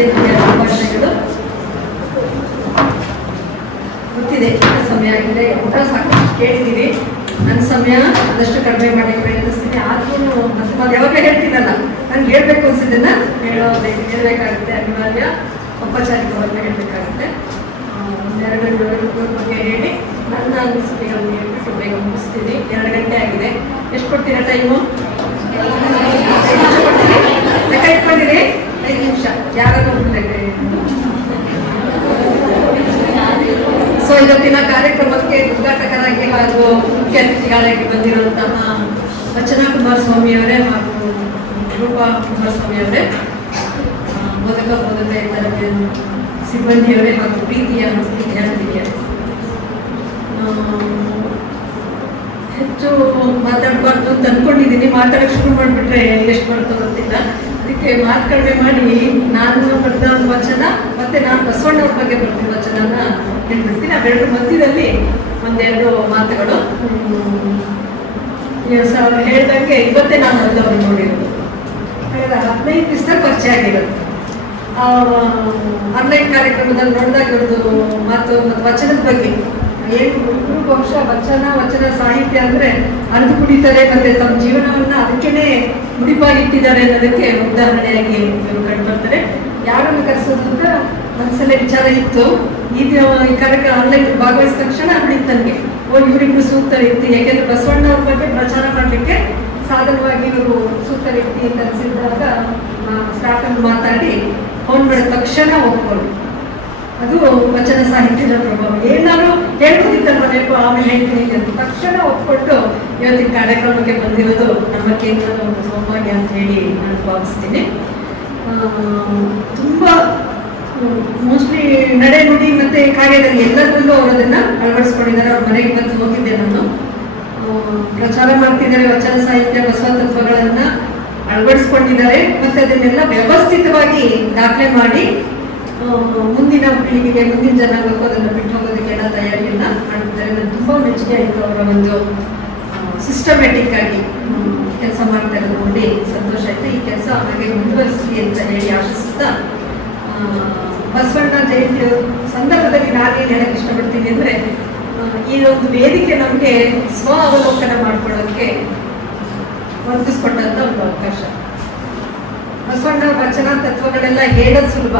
ಜಯಂತಿಯ ಶುಭಾಶಯಗಳು. ಗೊತ್ತಿದೆ ಸಮಯ ಆಗಿದೆ, ಊಟ ಸಾಕಷ್ಟು ಕೇಳಿದ್ದೀವಿ. ನನ್ನ ಸಮಯ ಆದಷ್ಟು ಕಡಿಮೆ ಮಾಡಲಿಕ್ಕೆ ಪ್ರಯತ್ನಿಸ್ತೀನಿ. ಆದ್ರೂ ಮತ್ತೆ ಯಾವಾಗ ಹೇಳ್ತೀನಲ್ಲ, ನಂಗೆ ಹೇಳ್ಬೇಕು ಅನ್ಸಿದ್ದನ್ನ ಹೇಳಬೇಕಾಗುತ್ತೆ, ಅನಿವಾರ್ಯ, ಔಪಚಾರಿಕವಾಗಿ ಹೇಳಬೇಕಾಗುತ್ತೆ. ಒಂದೆರಡು ಬಗ್ಗೆ ಹೇಳಿ ನನ್ನ ಅನಿಸಿಕೆಗಳನ್ನು ಹೇಳ್ಬಿಟ್ಟು ಬೇಗ ಮುಗಿಸ್ತೀನಿ. 2 ಗಂಟೆ ಆಗಿದೆ. ಎಷ್ಟು ಕೊಡ್ತೀರಾ ಟೈಮು? 5 ನಿಮಿಷ ಕೊಡ್ತೀನಿ. ಲೆಕ್ಕ ಇಟ್ಕೊಂಡಿರಿ, 5 ನಿಮಿಷ ಯಾರಾದ್ರೂ ಲೆಕ್ಕ. ಸೊ ಇವತ್ತಿನ ಕಾರ್ಯಕ್ರಮಕ್ಕೆ ಉದ್ಘಾಟಕರಾಗಿ ಹಾಗೂ ಮುಖ್ಯ ಅತಿಥಿಗಳಾಗಿ ಬಂದಿರುವಂತಹ ವಚನ ಕುಮಾರಸ್ವಾಮಿಯವರೇ ಹಾಗೂ ರೂಪಾ ಕುಮಾರಸ್ವಾಮಿಯವರೇ, ಬೋಧಕ ಸಿಬ್ಬಂದಿಯವರೇ ಹಾಗೂ ಪ್ರೀತಿಯ ವಿದ್ಯಾರ್ಥಿನಿಯರೇ, ಹೆಚ್ಚು ಮಾತಾಡಬಾರ್ದು ಅಂತ ಅನ್ಕೊಂಡಿದ್ದೀನಿ. ಮಾತಾಡಕ್ಕೆ ಶುರು ಮಾಡಿಬಿಟ್ರೆ ಎಷ್ಟು ಬರ್ತೋ ಗೊತ್ತಿಲ್ಲ. ಅದಕ್ಕೆ ಮಾತು ಕಡಿಮೆ ಮಾಡಿ ನಾನು ಬರೆದ ವಚನ ಮತ್ತೆ ನಾನು ಬಸವಣ್ಣವ್ರ ಬಗ್ಗೆ ಬರ್ತಿದ್ದ ವಚನನ ಹೇಳ್ಬಿಡ್ತೀನಿ. ಅವೆರಡು ಮಧ್ಯದಲ್ಲಿ ಒಂದೆರಡು ಮಾತುಗಳು. ಹೇಳ್ದಂಗೆ ಇವತ್ತೇ ನಾನು ಬರೆದವ್ರು ನೋಡಿರೋದು. 15 ದಿವಸ ಪರಿಚಯ ಆಗಿರೋದು. ಆನ್ಲೈನ್ ಕಾರ್ಯಕ್ರಮದಲ್ಲಿ ನೋಡಿದಾಗ ಇವ್ರದ್ದು ಮಾತು ಮತ್ತು ವಚನದ ಬಗ್ಗೆ ಏನು ಬಹುಶಃ ವಚನ ಸಾಹಿತ್ಯ ಅಂದರೆ ಅರಿದು ಕುಡಿತಾರೆ ಮತ್ತು ತಮ್ಮ ಜೀವನವನ್ನು ಅದಕ್ಕೇನೆ ಮುಡಿಪಾಗಿಟ್ಟಿದ್ದಾರೆ ಅನ್ನೋದಕ್ಕೆ ಉದಾಹರಣೆಯಾಗಿ ಇವರು ಕಂಡು ಬರ್ತಾರೆ. ಯಾರನ್ನು ಕರೆಸೋದು ಅಂತ ಮನಸ್ಸಲ್ಲೇ ವಿಚಾರ ಇತ್ತು. ಈ ಕಾರ್ಯಕ್ರಮ ಆನ್ಲೈನ್ ಭಾಗವಹಿಸಿದ ತಕ್ಷಣ ಬಿಡಿತ್ತು ನನಗೆ, ಇವರಿಗೂ ಸೂಕ್ತ ವ್ಯಕ್ತಿ, ಯಾಕೆಂದ್ರೆ ಬಸವಣ್ಣವ್ರ ಬಗ್ಗೆ ಪ್ರಚಾರ ಮಾಡಲಿಕ್ಕೆ ಸಾಧನವಾಗಿ ಇವರು ಸೂಕ್ತ ವ್ಯಕ್ತಿ ಅಂತ ಅನಿಸಿದಾಗ ಸ್ಟಾಫನ್ನು ಮಾತಾಡಿ ಫೋನ್ ಮಾಡಿದ ತಕ್ಷಣ ಒಪ್ಕೊಂಡು, ಅದು ವಚನ ಸಾಹಿತ್ಯದ ಪ್ರಭಾವ. ಏನಾದ್ರು ಹೇಳ್ಬೋದಿತ್ತಲ್ವ ಬೇಕು ಆಮೇಲೆ ಹೇಳ್ತೀನಿ ಅಂತ ತಕ್ಷಣ ಒಪ್ಕೊಂಡು ಇವತ್ತಿನ ಕಾರ್ಯಕ್ರಮಕ್ಕೆ ಬಂದಿರೋದು ನಮ್ಮ ಕೇಂದ್ರದ ಒಂದು ಸೌಭಾಗ್ಯ ಅಂತ ಹೇಳಿ ನಾನು ಭಾವಿಸ್ತೀನಿ. ತುಂಬ ಮೋಸ್ಟ್ಲಿ ನಡೆ ನುಡಿ ಮತ್ತೆ ಕಾರ್ಯದಲ್ಲಿ ಎಲ್ಲದರಲ್ಲೂ ಅವರದನ್ನ ಅಳವಡಿಸ್ಕೊಂಡಿದ್ದಾರೆ. ಅವ್ರ ಮನೆಗೆ ಬಂದು ಹೋಗಿದ್ದೆ ನಾನು. ಪ್ರಚಾರ ಮಾಡ್ತಿದ್ದಾರೆ, ವಚನ ಸಾಹಿತ್ಯ ಬಸವ ತತ್ವಗಳನ್ನ ಅಳವಡಿಸ್ಕೊಂಡಿದ್ದಾರೆ ಮತ್ತೆ ಅದನ್ನೆಲ್ಲ ವ್ಯವಸ್ಥಿತವಾಗಿ ದಾಖಲೆ ಮಾಡಿ ಮುಂದಿನ ಪೀಳಿಗೆಗೆ, ಮುಂದಿನ ಜನಾಂಗಕ್ಕೂ ಅದನ್ನು ಬಿಟ್ಟು ಹೋಗೋದಕ್ಕೆಲ್ಲ ತಯಾರಿಯನ್ನ ಮಾಡ್ತಿದ್ದಾರೆ. ನಾನು ತುಂಬ ಮೆಚ್ಚುಗೆ ಆಯಿತು ಅವರ ಒಂದು ಸಿಸ್ಟಮ್ಯಾಟಿಕ್ ಆಗಿ ಕೆಲಸ ಮಾಡ್ತಾ ಇರೋದು ನೋಡಿ ಸಂತೋಷ ಆಯಿತು. ಈ ಕೆಲಸ ಹಾಗೆ ಮುಂದುವರಿಸಲಿ ಅಂತ ಹೇಳಿ ಆಶಿಸ್ತಾ, ಬಸವಣ್ಣ ಜಯಂತಿ ಸಂದರ್ಭದಲ್ಲಿ ನಾನೇನು ಹೇಳಕ್ಕೆ ಇಷ್ಟಪಡ್ತೀನಿ ಅಂದರೆ, ಈ ಒಂದು ವೇದಿಕೆ ನಮಗೆ ಸ್ವ ಅವಲೋಕನ ಮಾಡ್ಕೊಳ್ಳೋಕ್ಕೆ ವರ್ತಿಸ್ಕೊಂಡಂಥ ಒಂದು ಅವಕಾಶ. ಬಸವಣ್ಣ ವಚನ ತತ್ವಗಳೆಲ್ಲ ಹೇಳೋದು ಸುಲಭ,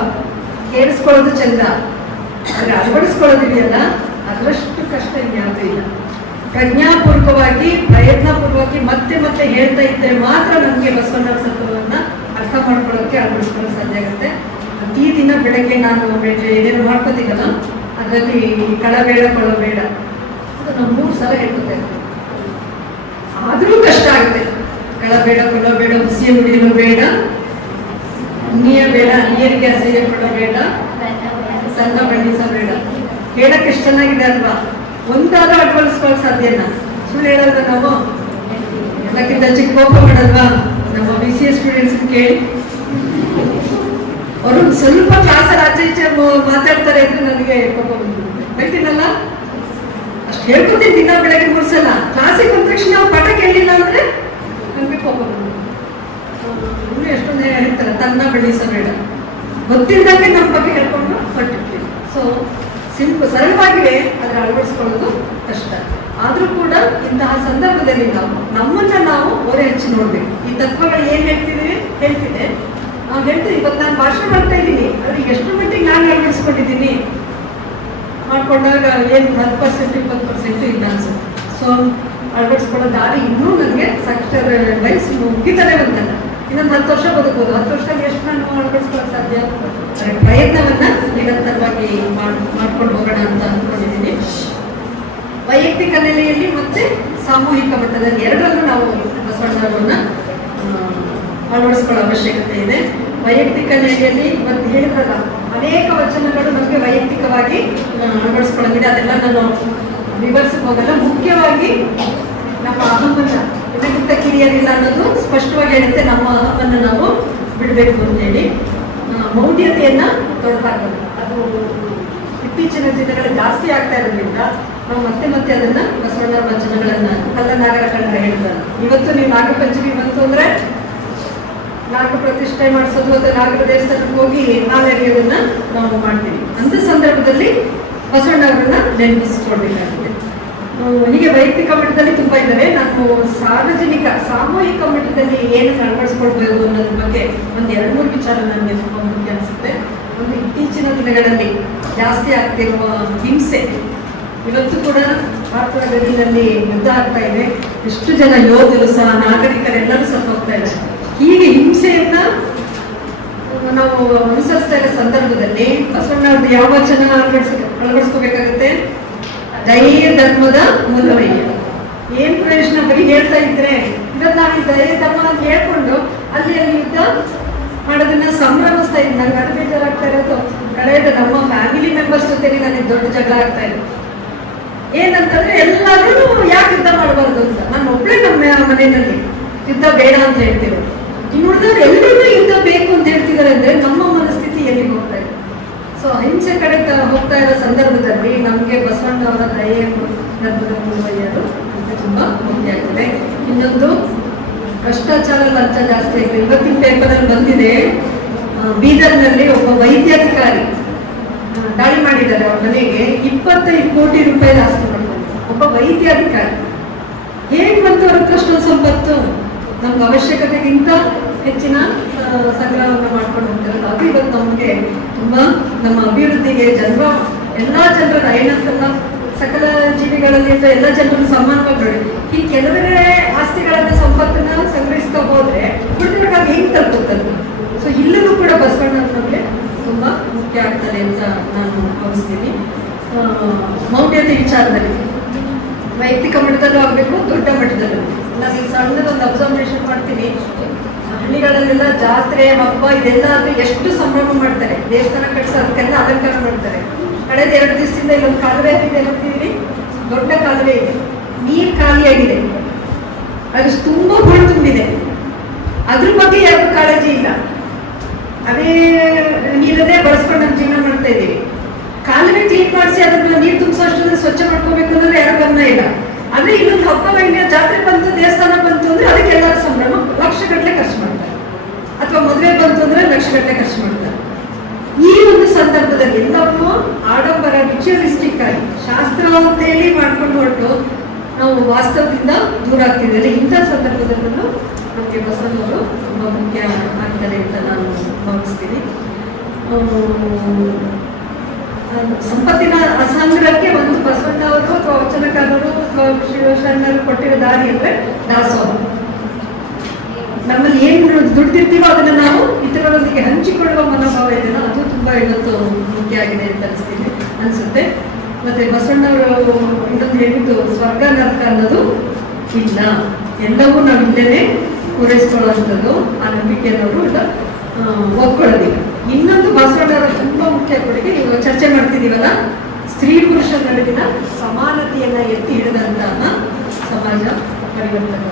ಕೇಳಿಸ್ಕೊಳ್ಳೋದು ಚಂದ, ಆದರೆ ಅಳವಡಿಸ್ಕೊಳ್ಳೋದಿದೆಯಲ್ಲ ಅದರಷ್ಟು ಕಷ್ಟ ಇನ್ಯಾವುದೂ ಇಲ್ಲ. ಪ್ರಜ್ಞಾಪೂರ್ವಕವಾಗಿ ಪ್ರಯತ್ನಪೂರ್ವಕವಾಗಿ ಮತ್ತೆ ಮತ್ತೆ ಹೇಳ್ತಾ ಇದ್ದರೆ ಮಾತ್ರ ನಮಗೆ ಬಸವಣ್ಣನ ತತ್ವವನ್ನು ಅರ್ಥ ಮಾಡ್ಕೊಳ್ಳೋಕ್ಕೆ ಅಳವಡಿಸ್ಕೊಳ್ಳೋಕೆ ಸಾಧ್ಯ ಆಗುತ್ತೆ. ಪ್ರತಿದಿನ ಬೆಳಗ್ಗೆ ನಾನು ಏನೇನು ಮಾಡ್ಕೋತೀನಲ್ಲ ಅದರಲ್ಲಿ ಕಳಬೇಡ ಕೊಳಬೇಡ ಅದು ನಾವು 3 ಸಲ ಹೇಳ್ಕೊತಾ ಇರ್ತೀವಿ. ಆದರೂ ಕಷ್ಟ ಆಗುತ್ತೆ. ಕಳಬೇಡ ಕೊಳಬೇಡ, ಹುಸಿಯ ನುಡಿಯಲು ಬೇಡ, ನೀಯ ಬೇಡ, ನೀರಿಗೆ ಅಸಹ್ಯ ಪಡಬೇಡ, ಸಂಘ ಬಣ್ಣಿಸಬೇಡ. ಹೇಳಕ್ಕೆ ಎಷ್ಟು ಚೆನ್ನಾಗಿದೆ ಅಲ್ವಾ? ಒಂದಾದ್ರೂ ಅಳವಡಿಸ್ಕೊಳ್ಳೋಕೆ ಸಾಧ್ಯನಾ? ಸುಳ್ಳು ಹೇಳಲ್ವ ನಾವು? ಎಲ್ಲಕ್ಕಿಂತ ಚಿಕ್ಕ ಕೋಪ ಮಾಡಲ್ವಾ? ನಮ್ಮ BCA ಸ್ಟೂಡೆಂಟ್ಸ್ ಕೇಳಿ, ಅವರು ಸ್ವಲ್ಪ ಕ್ಲಾಸಲ್ಲಿ ಆಚೆ ಈಚೆ ಮಾತಾಡ್ತಾರೆ ಅಂದ್ರೆ ನನಗೆ ಕೋಪ ಬಂದ್ಬಿಡುತ್ತೆ. ಹೇಳ್ತೀನಲ್ಲ, ಅಷ್ಟು ಹೇಳ್ಕೊತೀನಿ ದಿನ ಬೆಳಗ್ಗೆ 3 ಸಲ. ಕ್ಲಾಸಿಗೆ ಬಂದ ತಕ್ಷಣ ನಾವು ಪಾಠ ಕೇಳಲಿಲ್ಲ ಅಂದ್ರೆ ನನಗೆ ಕೋಪ ಬಂದ್ಬಿಡುತ್ತೆ. ಎಷ್ಟೊಂದು ಹೇಳ್ತಾರೆ, ತನ್ನ ಬೆಳೆಸಬೇಡ, ಗೊತ್ತಿಲ್ಲದಂಗೆ ನಮ್ಮ ಬಗ್ಗೆ ಹೇಳ್ಕೊಂಡು ಹೊರಟಿರ್ತೀವಿ. ಸೊ ಸರಳವಾಗಿವೆ, ಅದರ ಅಳವಡಿಸ್ಕೊಳ್ಳೋದು ಕಷ್ಟ. ಆದರೂ ಕೂಡ ಇಂತಹ ಸಂದರ್ಭದಲ್ಲಿ ನಮ್ಮನ್ನ ನಾವು ಓರೆ ಹಚ್ಚಿ ನೋಡ್ಬೇಕು. ಈ ತತ್ವಗಳು ಏನು ಹೇಳ್ತಿದೆ ನಾವು ಹೇಳ್ತೀವಿ. ಇವತ್ತು ನಾನು ಭಾಷಣ ಮಾಡ್ತಾ ಇದ್ದೀನಿ, ಅದ್ರಿಗೆ ಎಷ್ಟು ಮಟ್ಟಿಗೆ ನಾನು ಅಳವಡಿಸ್ಕೊಂಡಿದ್ದೀನಿ ಮಾಡ್ಕೊಂಡಾಗ ಏನು 10% 20% ಇಲ್ಲ ಅನ್ಸುತ್ತೆ. ಸೊ ಅಳವಡಿಸ್ಕೊಳ್ಳೋ ದಾರಿ ಇನ್ನೂ ನನಗೆ ಸಾಕಷ್ಟು ವಯಸ್ಸು ಮುಗಿತಾನೆ ಬಂತಲ್ಲ. ಇನ್ನೊಂದು 10 ವರ್ಷ ಬದುಕಬಹುದು. 10 ವರ್ಷದಲ್ಲಿ ಎಷ್ಟು ನಾನು ಅಳವಡಿಸ್ಕೊಳ್ಳೋಕೆ ಸಾಧ್ಯ? ಅದರ ಪ್ರಯತ್ನವನ್ನ ನಿರಂತರವಾಗಿ ಮಾಡ್ಕೊಂಡು ಹೋಗೋಣ ಅಂತ ಅಂದ್ಕೊಂಡಿದ್ದೀನಿ. ವೈಯಕ್ತಿಕ ನೆಲೆಯಲ್ಲಿ ಮತ್ತೆ ಸಾಮೂಹಿಕ ಮಟ್ಟದಲ್ಲಿ ಎರಡರಲ್ಲೂ ನಾವು ಬಸವಣ್ಣವರನ್ನ ಅಳವಡಿಸ್ಕೊಳ್ಳೋ ಅವಶ್ಯಕತೆ ಇದೆ. ವೈಯಕ್ತಿಕ ನೆಲೆಯಲ್ಲಿ ಇವತ್ತು ಹೇಳಿದ್ರಲ್ಲ, ಅನೇಕ ವಚನಗಳು ನಮಗೆ ವೈಯಕ್ತಿಕವಾಗಿ ಅಳವಡಿಸ್ಕೊಳ್ಳೋದಿದೆ. ಅದೆಲ್ಲ ನಾನು ವಿವರಿಸಕ್ಕೆ ಹೋಗಲ್ಲ. ಮುಖ್ಯವಾಗಿ ನಮ್ಮ ಅಹಮನ್ನ ಇದಕ್ಕಿಂತ ಕಿರಿಯರಿಲ್ಲ ಅನ್ನೋದು ಸ್ಪಷ್ಟವಾಗಿ ಹೇಳುತ್ತೆ. ನಮ್ಮ ಅಹಮನ್ನು ನಾವು ಬಿಡಬೇಕು ಅಂತೇಳಿ ಮೌಢ್ಯತೆಯನ್ನ ತೊಡಕಾಗಲ್ಲ. ಅದು ಇತ್ತೀಚಿನ ದಿನಗಳಲ್ಲಿ ಜಾಸ್ತಿ ಆಗ್ತಾ ಇರೋದ್ರಿಂದ ನಾವು ಮತ್ತೆ ಮತ್ತೆ ಅದನ್ನ ಬಸವಣ್ಣರ ವಚನಗಳನ್ನ ಕಲ್ಲ ನಾಗರ ಕಂಡ್ರೆ ಹೇಳ್ತಾರೆ. ಇವತ್ತು ನೀವು ನಾಗಪಂಚಮಿ ಬಂತು ಅಂದ್ರೆ ನಾಗ ಪ್ರತಿಷ್ಠೆ ಮಾಡಿಸೋದು ಅಥವಾ ನಾಗರ ದೇವಸ್ಥಾನಕ್ಕೆ ಹೋಗಿ ಹಾಲೆರೆಯೋದನ್ನ ನಾವು ಮಾಡ್ತೀವಿ. ಅಂತ ಸಂದರ್ಭದಲ್ಲಿ ಬಸವಣ್ಣವರನ್ನ ನೆನಪಿಸಿಕೊಳ್ಬೇಕಾಗುತ್ತೆ. ಹೀಗೆ ವೈಯಕ್ತಿಕ ಮಟ್ಟದಲ್ಲಿ ತುಂಬಾ ಇದ್ದಾರೆ. ನಾನು ಸಾರ್ವಜನಿಕ ಸಾಮೂಹಿಕ ಮಟ್ಟದಲ್ಲಿ ಏನು ಅಳವಡಿಸ್ಕೊಳ್ಬೋದು ಅನ್ನೋದ್ರ ಬಗ್ಗೆ ಒಂದು 2-3 ವಿಚಾರ ನನಗೆ ತುಂಬಾ ಮುಖ್ಯ ಅನಿಸುತ್ತೆ. ಒಂದು, ಇತ್ತೀಚಿನ ದಿನಗಳಲ್ಲಿ ಜಾಸ್ತಿ ಆಗ್ತಿರುವ ಹಿಂಸೆ. ಇವತ್ತು ಕೂಡ ಭಾರತದ ಗಡಿಯಲ್ಲಿ ಯುದ್ಧ ಆಗ್ತಾ ಇದೆ. ಎಷ್ಟು ಜನ ಯೋಧರು ಸಹ, ನಾಗರಿಕರೆಲ್ಲರೂ ಸಹ ಹೋಗ್ತಾ ಇದ್ದಾರೆ. ಹೀಗೆ ಹಿಂಸೆಯನ್ನ ನಾವು ಅನುಸರಿಸ್ತಾ ಇರೋ ಸಂದರ್ಭದಲ್ಲಿ ಬಸವಣ್ಣವ್ರದ್ದು ಯಾವ ವಚನ ಅಳವಡಿಸ್ಕೋಬೇಕಾಗುತ್ತೆ? ದಯೆಯ ಧರ್ಮದ ಮೂಲವಯ್ಯ. ಏನ್ ಪ್ರಯೋಜನ ಬರೀ ಹೇಳ್ತಾ ಇದ್ರೆ? ಇವತ್ತು ನಾವು ದಯೆ ಧರ್ಮ ಅಂತ ಹೇಳ್ಕೊಂಡು ಅಲ್ಲಿ ಯುದ್ಧ ಮಾಡೋದನ್ನ ಸಂಭ್ರಮಿಸ್ತಾ ಇದ್ದೆ. ನಂಗೆ ಅದು ಬೇಜಾರಾಗ್ತಾ ಇರೋದು, ಕಳೆದ ನಮ್ಮ ಫ್ಯಾಮಿಲಿ ಮೆಂಬರ್ಸ್ ಜೊತೆಗೆ ನನಗೆ ದೊಡ್ಡ ಜಗಳ ಆಗ್ತಾ ಇದೆ. ಏನಂತಂದ್ರೆ ಎಲ್ಲರೂ ಯಾಕೆ ಯುದ್ಧ ಮಾಡಬಾರ್ದು ಅಂತ. ನಾನು ಒಬ್ಬಳೇ ನಮ್ಮ ಮನೆಯಲ್ಲಿ ಯುದ್ಧ ಬೇಡ ಅಂತ ಹೇಳ್ತೀವಿ. ಇನ್ನು ಉಳಿದವ್ರು ಎಲ್ಲರೂ ಯುದ್ಧ ಬೇಕು ಅಂತ ಹೇಳ್ತಿದ್ದಾರೆ ಅಂದ್ರೆ ನಮ್ಮ ಮನಸ್ಥಿತಿ ಎಲ್ಲಿಗೆ ಹೋಗ್ತಾ ಇದೆ? ಸೊ ಅಹಿಂಸೆ ಕಡೆ ಹೋಗ್ತಾ ಇರೋ ಸಂದರ್ಭದಲ್ಲಿ ನಮಗೆ ಬಸವಣ್ಣವರ ದಯೆ ಧರ್ಮದ ಮೂಲವಯ್ಯರು ತುಂಬಾ ಮುಖ್ಯ ಆಗ್ತದೆ. ಇನ್ನೊಂದು, ಭ್ರಷ್ಟಾಚಾರ, ಲಂಚ ಜಾಸ್ತಿ ಆಗಿದೆ. ಇವತ್ತಿನ ಪೇಪರಲ್ಲಿ ಬಂದಿದೆ, ಬೀದರ್ನಲ್ಲಿ ಒಬ್ಬ ವೈದ್ಯಾಧಿಕಾರಿ ದಾಳಿ ಮಾಡಿದ್ದಾರೆ. ಅವ್ರ ಮನೆಗೆ 25 ಕೋಟಿ ರೂಪಾಯಿ ಆಸ್ತಿ ಮಾಡ್ತಾರೆ. ಒಬ್ಬ ವೈದ್ಯಾಧಿಕಾರಿ. ಹೇಗೆ ಬಂತು ಅವ್ರ ಹತ್ರ ಅಷ್ಟೊಂದು ಸಂಪತ್ತು? ನಮ್ಗೆ ಅವಶ್ಯಕತೆಗಿಂತ ಹೆಚ್ಚಿನ ಸಂಗ್ರಹವನ್ನು ಮಾಡ್ಕೊಂಡು ಹೋಗ್ತಾರೆ. ಅದು ಇವತ್ತು ನಮಗೆ ತುಂಬಾ ನಮ್ಮ ಅಭಿವೃದ್ಧಿಗೆ, ಎಲ್ಲಾ ಜನರ ಏನಂತಲ್ಲ, ಸಕಲ ಜೀವಿಗಳಲ್ಲಿ ಎಲ್ಲ ಜನರನ್ನು ಸಮಾನವಾಗಿ ನೋಡಿ. ಈ ಕೆಲವರೇ ಆಸ್ತಿಗಳನ್ನ, ಸಂಪತ್ತನ್ನ ಸಂಗ್ರಹಿಸ್ತಾ ಹೋದ್ರೆ ಉಳಿದವ್ರಿಗಾಗಿ ಹೆಂಗ್ ತಲುಪುತ್ತದೆ? ಸೊ ಇಲ್ಲೂ ಕೂಡ ಬಸವಣ್ಣ ನಮಗೆ ತುಂಬಾ ಮುಖ್ಯ ಆಗ್ತದೆ ಅಂತ ನಾನು ಭಾವಿಸ್ತೀನಿ. ಮೌಢ್ಯತೆ ವಿಚಾರದಲ್ಲಿ ವೈಯಕ್ತಿಕ ಮಟ್ಟದಲ್ಲೂ ಆಗಬೇಕು, ದೊಡ್ಡ ಮಟ್ಟದಲ್ಲೂ. ನಾನು ಈ ಸಣ್ಣದೊಂದು ಅಬ್ಸರ್ವೇಷನ್ ಮಾಡ್ತೀನಿ. ಹಳ್ಳಿಗಳಲ್ಲೆಲ್ಲ ಜಾತ್ರೆ, ಹಬ್ಬ ಇದೆಲ್ಲ ಆದ್ರೆ ಎಷ್ಟು ಸಂಭ್ರಮ ಮಾಡ್ತಾರೆ. ದೇವಸ್ಥಾನ ಕಟ್ಸೋದಕ್ಕೆಲ್ಲ ಅಲಂಕಾರ ಮಾಡ್ತಾರೆ. ಕಳೆದ 2 ದಿವಸದಿಂದ ಇಲ್ಲೊಂದು ಕಾಲುವೆ ಇದೆ ನೋಡ್ತಿದ್ರಿ, ದೊಡ್ಡ ಕಾಲುವೆ ಇದೆ. ನೀರು ಖಾಲಿಯಾಗಿದೆ, ಅದು ತುಂಬಾ ಹೂಳು ತುಂಬಿದೆ. ಅದ್ರ ಬಗ್ಗೆ ಯಾರು ಕಾಳಜಿ ಇಲ್ಲ. ಅದೇ ನೀರನ್ನೇ ಬಳಸ್ಕೊಂಡು ನಮ್ಮ ಜೀವನ ಮಾಡ್ತಾ ಇದ್ದೀವಿ. ಕಾಲುವೆ ಕ್ಲೀನ್ ಮಾಡಿಸಿ ಅದನ್ನ ನೀರು ತುಂಬಿಸೋಷ್ಟ್ರಲ್ಲಿ ಸ್ವಚ್ಛ ಮಾಡ್ಕೋಬೇಕು ಅಂದ್ರೆ ಯಾರು ಗಮನ ಇಲ್ಲ. ಆದ್ರೆ ಇಲ್ಲೊಂದು ಹಬ್ಬ ವೈನ್ಯ, ಜಾತ್ರೆ ಬಂತು, ದೇವಸ್ಥಾನ ಬಂತು ಅಂದ್ರೆ ಅದಕ್ಕೆ ಎಲ್ಲರೂ ಸಂಭ್ರಮ, ಲಕ್ಷಗಟ್ಟಲೆ ಖರ್ಚು ಮಾಡ್ತಾರೆ. ಅಥವಾ ಮದುವೆ ಬಂತು ಅಂದ್ರೆ ಲಕ್ಷಗಟ್ಟಲೆ ಖರ್ಚು ಮಾಡ್ತಾರೆ. ಈ ಒಂದು ಸಂದರ್ಭದಲ್ಲಿ ಎಲ್ಲವನ್ನೂ ಆಡಂಬರ, ರಿಚುವಲಿಸ್ಟಿಕ್ ಆಗಿ ಶಾಸ್ತ್ರಾವತೆಯಲ್ಲಿ ಮಾಡ್ಕೊಂಡು ಹೊರಟು ನಾವು ವಾಸ್ತವದಿಂದ ದೂರ ಆಗ್ತಿದ್ದೀವಿ. ಇಂಥ ಸಂದರ್ಭದಲ್ಲೂ ನಮಗೆ ಬಸವಣ್ಣವರು ತುಂಬಾ ಮುಖ್ಯ ಆಗ್ತಾರೆ ಅಂತ ನಾನು ಭಾವಿಸ್ತೀನಿ. ಸಂಪತ್ತಿನ ಅಸಂಗ್ರಹಕ್ಕೆ ಒಂದು ಬಸವಣ್ಣವರು ಅಥವಾ ವಚನಕಾರರು ಅಥವಾ ಶಿವಶರಣರು ಕೊಟ್ಟಿರೋ ದಾರಿ ಅಂದ್ರೆ ದಾಸೋಹ. ನಮ್ಮಲ್ಲಿ ಏನು ದುಡ್ಡಿರ್ತೀವೋ ಅದನ್ನ ನಾವು ಇತರರೊಂದಿಗೆ ಹಂಚಿಕೊಳ್ಳುವ ಮನೋಭಾವ ಇದೆಯಲ್ಲ, ಅದು ತುಂಬಾ ಇವತ್ತು ಮುಖ್ಯ ಆಗಿದೆ ಅಂತ ಅನ್ಸುತ್ತೆ. ಮತ್ತೆ ಬಸವಣ್ಣವರು ಇನ್ನೊಂದು ಹೇಳಿದ್ದು, ಸ್ವರ್ಗ ನರಕ ಅನ್ನೋದು ಇಲ್ಲ, ಎಲ್ಲವೂ ನಾವು ಇಲ್ಲೇನೆ ಪೂರೈಸ್ಕೊಳ್ಳುವಂಥದ್ದು. ಆ ನಂಬಿಕೆಯನ್ನವರು ಒಪ್ಕೊಳ್ಳೋದಿಲ್ಲ. ಇನ್ನೊಂದು ಬಸವಣ್ಣವರ ತುಂಬಾ ಮುಖ್ಯ ಕೊಡುಗೆ, ನೀವು ಚರ್ಚೆ ಮಾಡ್ತಿದ್ದೀವಲ್ಲ, ಸ್ತ್ರೀ ಪುರುಷ ನಡುವಿನ ಸಮಾನತೆಯನ್ನ ಎತ್ತಿ ಹಿಡಿದಂತಹ ಸಮಾಜ ಪರಿವರ್ತನೆ.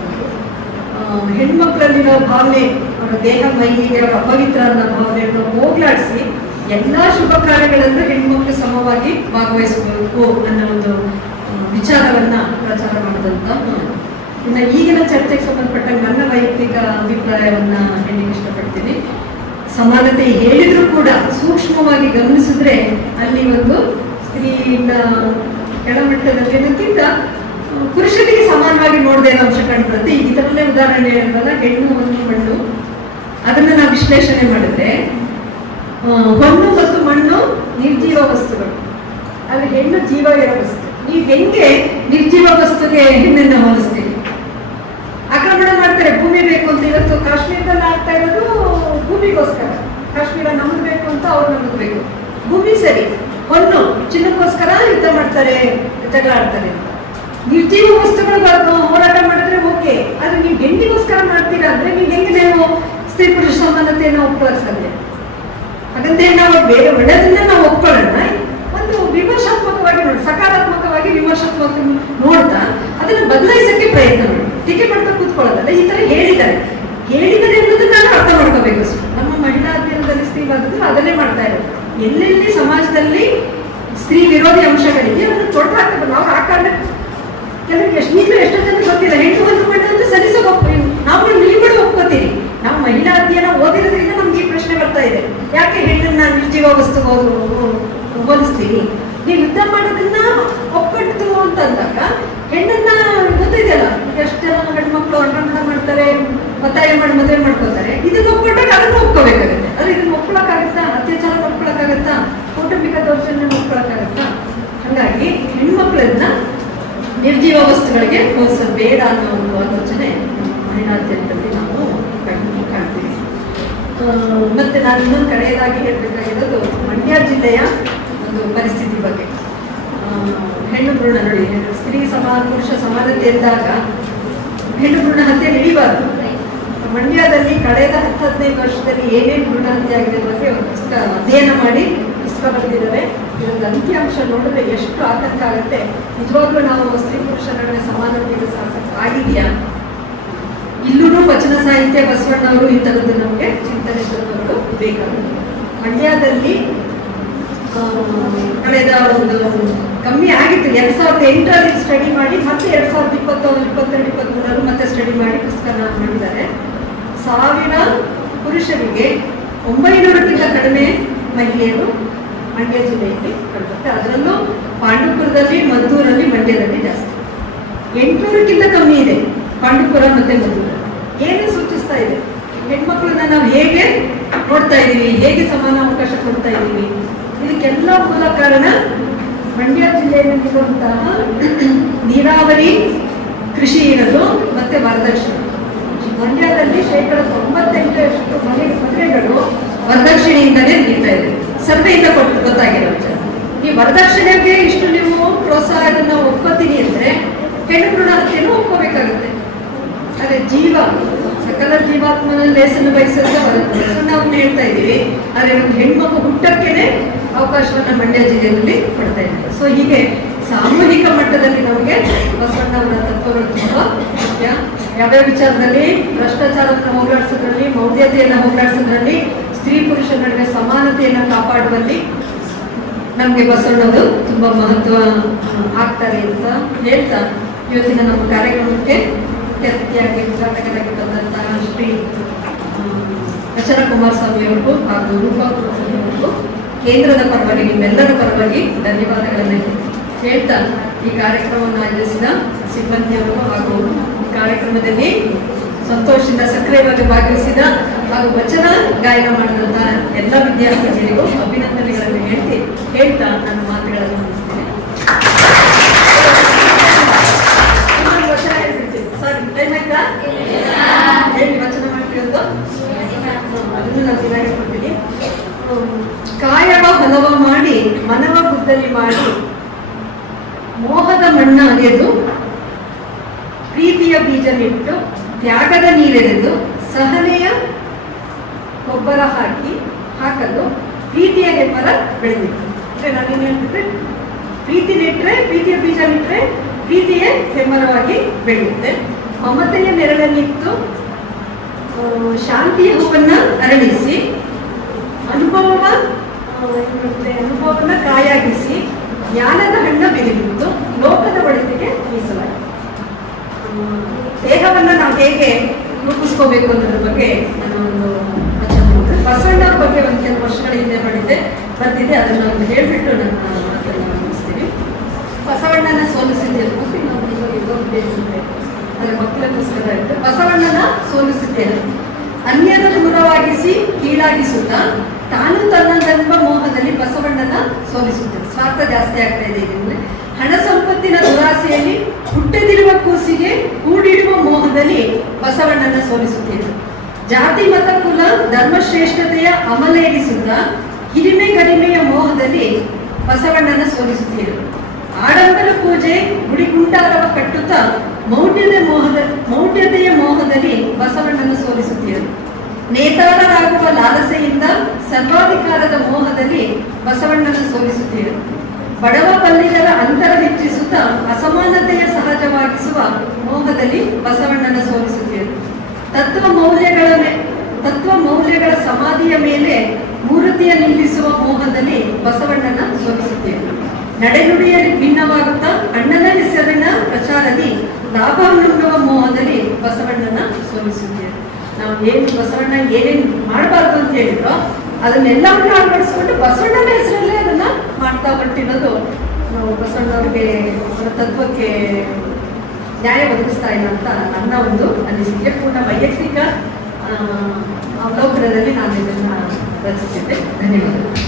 ಹೆಣ್ಮಕ್ಳಲ್ಲಿರೋ ಭಾವನೆ, ಅವರ ದೇಹ ಮೈಲಿಗೆ, ಅವರ ಅಪವಿತ್ರ ಅನ್ನೋ ಭಾವನೆಯನ್ನು ಹೋಗ್ಲಾಡಿಸಿ ಎಲ್ಲಾ ಶುಭ ಕಾರ್ಯಗಳಲ್ಲೂ ಹೆಣ್ಮಕ್ಳು ಸಮವಾಗಿ ಭಾಗವಹಿಸಬೇಕು ಅನ್ನೋ ಒಂದು ವಿಚಾರವನ್ನ ಪ್ರಚಾರ ಮಾಡಿದಂತ. ಇನ್ನು ಈಗಿನ ಚರ್ಚೆಗೆ ಸಂಬಂಧಪಟ್ಟಂಗೆ ನನ್ನ ವೈಯಕ್ತಿಕ ಅಭಿಪ್ರಾಯವನ್ನ ಹೇಳಲಿಕ್ಕೆ ಇಷ್ಟಪಡ್ತೀನಿ. ಸಮಾನತೆ ಹೇಳಿದ್ರು ಕೂಡ ಸೂಕ್ಷ್ಮವಾಗಿ ಗಮನಿಸಿದ್ರೆ ಅಲ್ಲಿ ಒಂದು ಸ್ತ್ರೀಯಿಂದ ಕೆಳಮಟ್ಟದಲ್ಲಿದ್ದಕ್ಕಿಂತ ಪುರುಷನಿಗೆ ಸಮಾನವಾಗಿ ನೋಡದೇ ಇರೋ ಅಂಶ ಕಾಣ್ಬರುತ್ತೆ. ಈಗ ಇದರಲ್ಲೇ ಉದಾಹರಣೆ ಹೇಳಿದ್ರಲ್ಲ, ಹೆಣ್ಣು ಒಂದು ಮಣ್ಣು, ಅದನ್ನ ನಾವು ವಿಶ್ಲೇಷಣೆ ಮಾಡಿದ್ರೆ ಹೊನ್ನು ಮತ್ತು ಮಣ್ಣು ನಿರ್ಜೀವ ವಸ್ತುಗಳು, ಅಲ್ಲಿ ಹೆಣ್ಣು ಜೀವ ಇರೋ ವಸ್ತು. ನೀವು ಹೆಂಗೆ ನಿರ್ಜೀವ ವಸ್ತುಗೆ ಹೆಣ್ಣನ್ನ ಹೋಲಿಸ್ತೀವಿ? ಆಕ್ರಮಣ ಮಾಡ್ತಾರೆ, ಭೂಮಿ ಬೇಕು ಅಂತ. ಇವತ್ತು ಕಾಶ್ಮೀರದಲ್ಲಿ ಆಗ್ತಾ ಇರೋದು ಭೂಮಿಗೋಸ್ಕರ. ಕಾಶ್ಮೀರ ನಮ್ದು ಬೇಕು ಅಂತ ಅವ್ರು ನಮ್ದು ಬೇಕು. ಭೂಮಿ ಸರಿ, ಹೊನ್ನು ಚಿನ್ನಕ್ಕೋಸ್ಕರ ಯುದ್ಧ ಮಾಡ್ತಾರೆ, ಜಗಳ ಆಡ್ತಾರೆ. ನಿರ್ಜೀವ ವಸ್ತುಗಳು ಹೋರಾಟ ಮಾಡಿದ್ರೆ ಓಕೆ, ಆದ್ರೆ ನೀವು ಹೆಣ್ಣಿಗೋಸ್ಕರ ಮಾಡ್ತೀರಾ ಅಂದ್ರೆ ನೀವು ಹೆಂಗೆ ನೀವು ಸ್ತ್ರೀ ಪುರುಷ ಸಮಾನತೆಯನ್ನು ಒಪ್ಕೊಳ್ಳೋಕೆ ಸಾಧ್ಯ? ಹಾಗಂತ ನಾವು ಬೇರೆ ಒಳ್ಳೆದನ್ನ ನಾವು ಒಪ್ಕೊಳ್ಳೋಣ, ಒಂದು ವಿಮರ್ಶಾತ್ಮಕವಾಗಿ ನೋಡಿ, ಸಕಾರಾತ್ಮಕವಾಗಿ ವಿಮರ್ಶಾತ್ಮಕ ನೋಡ್ತಾ ಅದನ್ನ ಬದಲಾಯಿಸಕ್ಕೆ ಪ್ರಯತ್ನ ಮಾಡಿ. ಟೀಕೆ ಮಾಡ್ತಾ ಕೂತ್ಕೊಳ್ಳೋದಲ್ಲ. ಈ ತರ ಹೇಳಿದ್ದಾರೆ ಅನ್ನೋದನ್ನ ನಾನು ಅರ್ಥ ಮಾಡ್ಕೋಬೇಕು. ನಮ್ಮ ಮಹಿಳಾ ಅಧ್ಯಯನದಲ್ಲಿ ಸ್ತ್ರೀ ಬಂದಿದ್ರು ಅದನ್ನೇ ಮಾಡ್ತಾ ಇರೋದು. ಎಲ್ಲೆಲ್ಲಿ ಸಮಾಜದಲ್ಲಿ ಸ್ತ್ರೀ ವಿರೋಧಿ ಅಂಶಗಳಿಗೆ ಅದನ್ನು ತೊಟ್ಟು ಹಾಕ್ತಾರೆ. ನಾವು ಆ ಕಾರಣ ಕೆಲವರಿಗೆ ಎಷ್ಟೋ ಜನ ಗೊತ್ತಿಲ್ಲ, ಹೆಣ್ಣು ಒಂದು ಮಣ್ಣು ಅಂತ ಸರಿಸೋಕೆ ನಾವು ನೀವುಗಳು ಒಪ್ಕೋತೀರಿ. ನಾವು ಮಹಿಳಾ ಅಧ್ಯಯನ ಓದಿರೋದ್ರಿಂದ ನಮ್ಗೆ ಈ ಪ್ರಶ್ನೆ ಬರ್ತಾ ಇದೆ. ಯಾಕೆ ಹೆಣ್ಣನ್ನ ನಿರ್ಜೀವ ವಸ್ತು ಹೋಲಿಸ್ತೀವಿ? ನೀವು ಯುದ್ಧ ಮಾಡೋದನ್ನ ಒಪ್ಪಟ್ಟು ಅಂತ ಅಂದಾಗ ಹೆಣ್ಣನ್ನ ಗೊತ್ತಿದೆಯಲ್ಲ, ಎಷ್ಟು ಜನ ಹೆಣ್ಮಕ್ಳು ಅಣ್ಣ ಮಾಡ್ತಾರೆ, ಒತ್ತಾಯ ಮಾಡಿ ಮದುವೆ ಮಾಡ್ಕೋತಾರೆ. ಇದನ್ನ ಒಪ್ಕೊಂಡಾಗ ಅದನ್ನ ಒಪ್ಕೋಬೇಕಾಗುತ್ತೆ. ಆದ್ರೆ ಇದನ್ನ ಒಪ್ಕೊಳಕ್ಕಾಗತ್ತಾ? ಅತ್ಯಾಚಾರ ಒಪ್ಕೊಳಕ್ಕಾಗತ್ತಾ? ಕೌಟುಂಬಿಕ ದೌರ್ಜನ್ಯ ಒಪ್ಕೊಳಕ್ಕಾಗತ್ತಾ? ಹಾಗಾಗಿ ಹೆಣ್ಮಕ್ಳನ್ನ ನಿರ್ಜೀವ ವಸ್ತುಗಳಿಗೆ ಹೋಲಿಸೋದು ಬೇಡ ಅನ್ನೋ ಒಂದು ಆಲೋಚನೆ ಮಹಿಳಾದ್ಯಂತದಲ್ಲಿ ನಾವು ಕಾಣ್ತೀವಿ. ಮತ್ತೆ ನಾನು ಇನ್ನೊಂದು ಕಡೆಯದಾಗಿ ಹೇಳಬೇಕಾಗಿರೋದು ಮಂಡ್ಯ ಜಿಲ್ಲೆಯ ಒಂದು ಪರಿಸ್ಥಿತಿ ಬಗ್ಗೆ. ಹೆಣ್ಣು ಭ್ರೂಣ ನೋಡಿ, ಸ್ತ್ರೀ ಪುರುಷ ಸಮಾನತೆ ಇದ್ದಾಗ ಹೆಣ್ಣು ಭ್ರೂಣ ಹತ್ಯೆ ನಡೀಬಾರ್ದು. ಮಂಡ್ಯದಲ್ಲಿ ಕಳೆದ 10-15 ವರ್ಷದಲ್ಲಿ ಏನೇನು ಭ್ರೂಣ ಹತ್ಯೆ ಆಗಿದೆ ಬಗ್ಗೆ ಒಂದು ಪುಸ್ತಕ ಅಧ್ಯಯನ ಮಾಡಿ ಪುಸ್ತಕ ಬರೆದಿದ್ದಾರೆ. ಇದೊಂದು ಅಂಕಿಅಂಶ ನೋಡಿದ್ರೆ ಎಷ್ಟು ಆತಂಕ ಆಗುತ್ತೆ. ನಿಜವಾಗ್ಲೂ ನಾವು ಸ್ತ್ರೀ ಪುರುಷ ನಡುವೆ ಸಮಾನತೆ ಆಗಿದೆಯಾ? ಇಲ್ಲೂ ವಚನ ಸಾಹಿತ್ಯ ಬಸವಣ್ಣವರು ಈ ಥರದ್ದು ನಮಗೆ ಚಿಂತನೆ ತರುವವರು ಬೇಕಾಗುತ್ತೆ. ಮಂಡ್ಯದಲ್ಲಿ ಕಳೆದ ಒಂದು ಕಮ್ಮಿ ಆಗಿತ್ತು. 2008ರಲ್ಲಿ ಸ್ಟಡಿ ಮಾಡಿ ಮತ್ತೆ 2020, 2022, 2023 ಮತ್ತೆ ಸ್ಟಡಿ ಮಾಡಿ ಪುಸ್ತಕ ಮಾಡಿದ್ದಾರೆ. 1000 ಪುರುಷರಿಗೆ 900ಕ್ಕಿಂತ ಕಡಿಮೆ ಮಹಿಳೆಯರು ಮಂಡ್ಯ ಜಿಲ್ಲೆಯಲ್ಲಿ ಕಂಡುಬರುತ್ತೆ. ಅದರಲ್ಲೂ ಪಾಂಡುಪುರದಲ್ಲಿ, ಮದ್ದೂರಲ್ಲಿ, ಮಂಡ್ಯದಲ್ಲಿ ಜಾಸ್ತಿ. 800ಕ್ಕಿಂತ ಕಮ್ಮಿ ಇದೆ ಪಾಂಡುಪುರ ಮತ್ತೆ ಮದ್ದೂರಲ್ಲಿ. ಏನು ಸೂಚಿಸ್ತಾ ಇದೆ? ಹೆಣ್ಮಕ್ಳನ್ನ ನಾವು ಹೇಗೆ ನೋಡ್ತಾ ಇದ್ದೀವಿ, ಹೇಗೆ ಸಮಾನ ಅವಕಾಶ ಕೊಡ್ತಾ ಇದ್ದೀವಿ? ಇದಕ್ಕೆಲ್ಲ ಮೂಲ ಕಾರಣ ಮಂಡ್ಯ ಜಿಲ್ಲೆಯಲ್ಲಿರುವಂತಹ ನೀರಾವರಿ ಕೃಷಿ ಇರೋದು ಮತ್ತೆ ವರದಕ್ಷಿಣೆ. ಮಂಡ್ಯದಲ್ಲಿ 98% ಮದುವೆಗಳು ವರದಕ್ಷಿಣೆಯಿಂದಲೇ ನಡೀತಾ ಇದೆ. ಸರ್ವೆಯಿಂದ ಗೊತ್ತಾಗಿರೋ ವಿಚಾರ. ಈ ವರದಕ್ಷಿಣೆಗೆ ಇಷ್ಟು ನೀವು ಪ್ರೋತ್ಸಾಹನ ಒಪ್ಕೋತೀನಿ ಅಂದ್ರೆ ಹೆಣ್ಣು ಭ್ರೂಣ ಹತ್ಯೆನೂ ಒಪ್ಕೋಬೇಕಾಗುತ್ತೆ. ಅದೇ ಜೀವ, ಸಕಲ ಜೀವಾತ್ಮನ ಲೇಸನ್ನು ಬಯಸೋದು ನಾವು ಹೇಳ್ತಾ ಇದ್ದೀವಿ. ಆದ್ರೆ ಒಂದು ಹೆಣ್ಮಕ್ಳು ಹುಟ್ಟಕ್ಕೇನೆ ಅವಕಾಶವನ್ನ ಮಂಡ್ಯ ಜಿಲ್ಲೆಯಲ್ಲಿ ಕೊಡ್ತಾ ಇದ್ದಾರೆ. ಸೊ ಹೀಗೆ ಸಾಮೂಹಿಕ ಮಟ್ಟದಲ್ಲಿ ನಮಗೆ ಬಸವಣ್ಣವರ ತತ್ವಗಳು ತುಂಬಾ ಮುಖ್ಯ. ಯಾವ್ಯಾವ ವಿಚಾರದಲ್ಲಿ? ಭ್ರಷ್ಟಾಚಾರವನ್ನು ಹೋಗಲಾಡಿಸೋದ್ರಲ್ಲಿ, ಮೌಢ್ಯತೆಯನ್ನು ಹೋಗಲಾಡಿಸೋದ್ರಲ್ಲಿ, ಸ್ತ್ರೀ ಪುರುಷ ನಡುವೆ ಸಮಾನತೆಯನ್ನು ಕಾಪಾಡುವಲ್ಲಿ ನಮಗೆ ಬಸವಣ್ಣವರು ತುಂಬಾ ಮಹತ್ವ ಆಗ್ತಾರೆ ಅಂತ ಹೇಳ್ತಾ ಇವತ್ತಿನ ನಮ್ಮ ಕಾರ್ಯಕ್ರಮಕ್ಕೆ ಅತಿಥಿಯಾಗಿ ಉದ್ಘಾಟಕರಾಗಿ ಬಂದಂತಹ ಶ್ರೀ ವಚನ ಕುಮಾರಸ್ವಾಮಿ ಅವರಿಗೂ ಹಾಗೂ ರೂಪಾ ಅವರಿಗೂ ಕೇಂದ್ರದ ಪರವಾಗಿ, ನಿಮ್ಮೆಲ್ಲರ ಪರವಾಗಿ ಧನ್ಯವಾದಗಳನ್ನು ಹೇಳ್ತಾ ಈ ಕಾರ್ಯಕ್ರಮವನ್ನು ಆಯೋಜಿಸಿದ ಸಿಬ್ಬಂದಿಯವರು ಹಾಗೂ ಈ ಕಾರ್ಯಕ್ರಮದಲ್ಲಿ ಸಂತೋಷದಿಂದ ಸಕ್ರಿಯವಾಗಿ ಭಾಗವಹಿಸಿದ ಹಾಗೂ ವಚನ ಗಾಯನ ಮಾಡಿದಂತಹ ಎಲ್ಲ ವಿದ್ಯಾರ್ಥಿಗಳಿಗೂ ಅಭಿನಂದನೆಗಳನ್ನು ಹೇಳ್ತಾ ನನ್ನ ಮಾತುಗಳನ್ನು ಮುಗಿಸ್ತೇನೆ. ವಚನ ಹೇಳ್ಬಿಡ್ತೀನಿ. ಸರಿ, ಟೈಮ್ ಆಯ್ತಾ? ಹೇಳಿ ವಚನ ಮಾಡ್ತೀವಿ ಅಂತ ಅದನ್ನು ನಾನು ದಿನ ಹೇಳ್ಕೊಡ್ತೀನಿ. ಕಾಯವ ಹಲವ ಮಾಡಿ ಮನವ ಬುದ್ಧಲಿ ಮಾಡಿ ಮೋಹದ ಮಣ್ಣ ಅಗೆದು ಪ್ರೀತಿಯ ಬೀಜ ನೆಟ್ಟು ತ್ಯಾಗದ ನೀರೆರೆದು ಸಹನೆಯ ಗೊಬ್ಬರ ಹಾಕಲು ಪ್ರೀತಿಯ ಹೆಬ್ಬರ ಬೆಳೆದಿತ್ತು. ಅಂದ್ರೆ ನಾನೇನು ಹೇಳ್ತಿದ್ರೆ, ಪ್ರೀತಿ ನೆಟ್ರೆ, ಪ್ರೀತಿಯ ಬೀಜ ನೆಟ್ರೆ ಪ್ರೀತಿಯ ಹೆಮ್ಮರವಾಗಿ ಬೆಳೆಯುತ್ತೆ. ಮಮತೆಯ ನೆರಳನ್ನಿತ್ತು ಶಾಂತಿಯ ಹೂವನ್ನ ಅರಳಿಸಿ ಅನುಭವವನ್ನ ಕಾಯಾಗಿಸಿ ಜ್ಞಾನದ ಹಣ್ಣ ಬೆಳೆದಿತ್ತು ಲೋಕದ ಒಳಿತಿಗೆ ಮೀಸಲಾಗಿ. ದೇಹವನ್ನ ನಾವು ಹೇಗೆ ರೂಪಿಸ್ಕೋಬೇಕು ಅನ್ನೋದ್ರ ಬಗ್ಗೆ ನಾನು ಒಂದು ವಚನ ಬಸವಣ್ಣವ್ರ ಬಗ್ಗೆ ಒಂದು ಕೆಲವು ವರ್ಷಗಳ ಹಿಂದೆ ಬಂದಿದೆ. ಅದನ್ನು ನಾವು ಹೇಳ್ಬಿಟ್ಟು ನನ್ನ ಮಾತನ್ನು ಮುಗಿಸ್ತೀವಿ. ಬಸವಣ್ಣನ ಸೋಲಿಸಿದ್ದೇನೆ ಅದರ ಮಕ್ಕಳಿಗೋಸ್ಕರ ಇತ್ತು. ಬಸವಣ್ಣನ ಸೋಲಿಸಿದ್ದೇನೆ ಅನ್ಯದ ದೂರವಾಗಿಸಿ ಕೀಳಾಗಿಸುತ್ತಾ ತಾನು ತನ್ನದೆಂಬ ಮೋಹದಲ್ಲಿ ಬಸವಣ್ಣನ ಸೋಲಿಸುತ್ತೇನೆ. ಸ್ವಾರ್ಥ ಜಾಸ್ತಿ ಆಗ್ತಾ ಇದೆ. ಇದರಿಂದ ಹಣ ಸಂಪತ್ತಿನ ದುರಾಸೆಯಲ್ಲಿ ಹುಟ್ಟದಿರುವ ಕೂಸಿಗೆ ಕೂಡಿಡುವ ಮೋಹದಲ್ಲಿ ಬಸವಣ್ಣನ ಸೋಲಿಸುತ್ತೇನೆ. ಜಾತಿ ಮತ ಕುಲ ಧರ್ಮಶ್ರೇಷ್ಠತೆಯ ಅಮಲೇರಿಸುತ್ತಾ ಹಿರಿಮೆ ಗರಿಮೆಯ ಮೋಹದಲ್ಲಿ ಬಸವಣ್ಣನ ಸೋಲಿಸುತ್ತೇನೆ. ಆಡಂಬರ ಪೂಜೆ ಗುಡಿಗುಂಟಾರವ ಕಟ್ಟುತ್ತಾ ಮೌಢ್ಯತೆಯ ಮೋಹದಲ್ಲಿ ಬಸವಣ್ಣನ ಸೋಲಿಸುತ್ತೇನೆ. ನೇತಾರರಾಗುವ ಲಾಲಸೆಯಿಂದ ಸರ್ವಾಧಿಕಾರದ ಮೋಹದಲ್ಲಿ ಬಸವಣ್ಣನ ಸೋಲಿಸುತ್ತೇನೆ. ಬಡವ ಬಲ್ಲಿಗರ ಅಂತರ ಹೆಚ್ಚಿಸುತ್ತಾ ಅಸಮಾನತೆಯ ಸಹಜವಾಗಿಸುವ ಮೋಹದಲ್ಲಿ ಬಸವಣ್ಣನ ಸೋಲಿಸುತ್ತೇನೆ. ತತ್ವ ಮೌಲ್ಯಗಳ ಸಮಾಧಿಯ ಮೇಲೆ ಮೂರ್ತಿಯ ನಿಲ್ಲಿಸುವ ಮೋಹದಲ್ಲಿ ಬಸವಣ್ಣನ ಸೋಲಿಸುತ್ತೇನೆ. ನಡೆನುಡಿಯಲ್ಲಿ ಭಿನ್ನವಾಗುತ್ತಾ ಅಣ್ಣನ ಹೆಸರಿನ ಪ್ರಚಾರದಲ್ಲಿ ಲಾಭ ನುಂಗುವ ಮೋಹದಲ್ಲಿ ಬಸವಣ್ಣನ ಸೋಲಿಸುತ್ತೇನೆ. ನಾವು ಏನು ಬಸವಣ್ಣ ಏನೇನು ಮಾಡಬಾರ್ದು ಅಂತ ಹೇಳಿದ್ರು ಅದನ್ನೆಲ್ಲವನ್ನ ಅಳವಡಿಸ್ಕೊಂಡು ಬಸವಣ್ಣನ ಹೆಸರಲ್ಲೇ ಅದನ್ನ ಮಾಡ್ತಾ ಹೊರಟಿರೋದು ನಾವು ಬಸವಣ್ಣವ್ರಿಗೆ ಅವರ ತತ್ವಕ್ಕೆ ನ್ಯಾಯ ಒದಗಿಸ್ತಾ ಇಲ್ಲ ಅಂತ ನನ್ನ ಒಂದು ಅನಿಸಿಕೆ. ಪೂರ್ಣ ವೈಯಕ್ತಿಕ ಅವಲೋಕನದಲ್ಲಿ ನಾನು ಇದನ್ನ ರಚಿಸಿದ್ದೆ. ಧನ್ಯವಾದಗಳು.